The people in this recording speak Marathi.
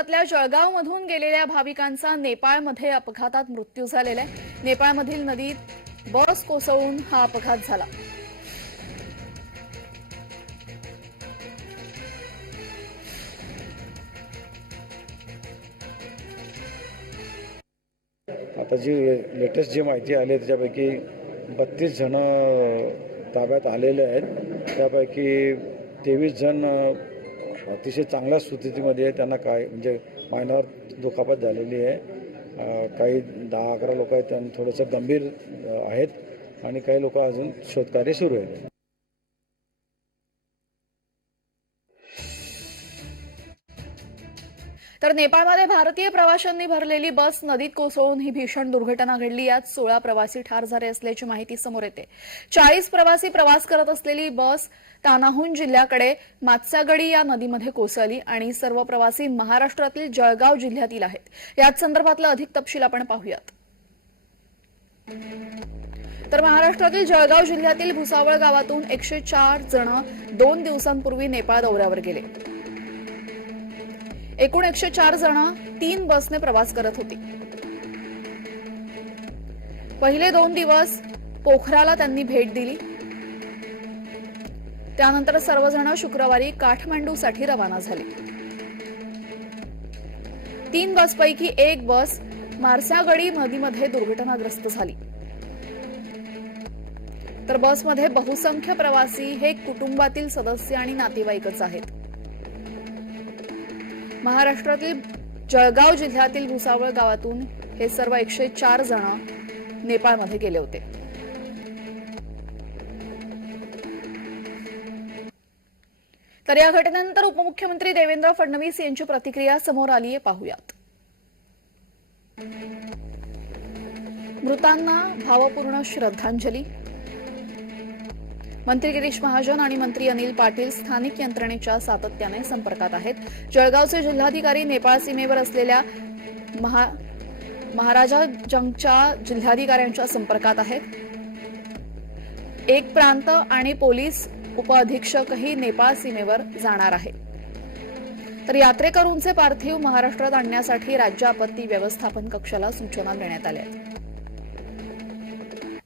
महाराष्ट्रातल्या जळगावमधून गेलेल्या भाविकांचा नेपाळमध्ये अपघातात मृत्यू झालेला आहे. नेपाळमधील नदीत बस कोसळून हा अपघात झाला. आता जी लेटेस्ट जी माहिती आली आहे त्याच्यापैकी बत्तीस जण ताब्यात आलेले आहेत. त्यापैकी तेवीस जण अतिशय चांगल्या स्थितीमध्ये आहे. त्यांना काय म्हणजे मायनावर दुखापत झालेली आहे. काही दहा अकरा लोक आहेत त्यांना थोडंसं गंभीर आहेत. आणि काही लोक अजून शोधकार्य सुरू आहे तर नेपाळमध्ये भारतीय प्रवाशांनी भरलेली बस नदीत कोसळून ही भीषण दुर्घटना घडली. यात सोळा प्रवासी ठार झाले असल्याची माहिती समोर येते. चाळीस प्रवासी प्रवास करत असलेली बस तानाहून जिल्ह्याकडे मात्सागडी या नदीमध्ये कोसळली आणि सर्व प्रवासी महाराष्ट्रातील जळगाव जिल्ह्यातील आहेत. याच संदर्भातला अधिक तपशील आपण पाहूयात. तर महाराष्ट्रातील जळगाव जिल्ह्यातील भुसावळ गावातून एकशे चार जण दोन दिवसांपूर्वी नेपाळ दौऱ्यावर गेले. एकूण एकशे चार जण तीन बसने प्रवास करत होती. पहिले दोन दिवस पोखराला त्यांनी भेट दिली. त्यानंतर सर्वजण शुक्रवारी काठमांडूसाठी रवाना झाले. तीन बसपैकी एक बस मारसागडी नदीमध्ये दुर्घटनाग्रस्त झाली. तर बसमध्ये बहुसंख्य प्रवासी हे कुटुंबातील सदस्य आणि नातेवाईकच आहेत. महाराष्ट्रातील जळगाव जिल्ह्यातील भुसावळ गावातून हे सर्व एकशे चार जण नेपाळमध्ये गेले होते. तर या घटनेनंतर उपमुख्यमंत्री देवेंद्र फडणवीस यांची प्रतिक्रिया समोर आली आहे पाहूयात. मृतांना भावपूर्ण श्रद्धांजली. मंत्री गिरीश महाजन आणि मंत्री अनिल पाटील स्थानिक यंत्रणेच्या सातत्याने संपर्कात आहेत. जळगावचे जिल्हाधिकारी नेपाळ सीमेवर असलेल्या महा महाराजा जंगच्या जिल्हाधिकाऱ्यांच्या संपर्कात आहेत. एक प्रांत आणि पोलीस उपअधीक्षकही नेपाळ सीमेवर जाणार आहे तर यात्रेकरूंचे पार्थिव महाराष्ट्रात आणण्यासाठी राज्य आपत्ती व्यवस्थापन कक्षाला सूचना देण्यात आल्या आहेत.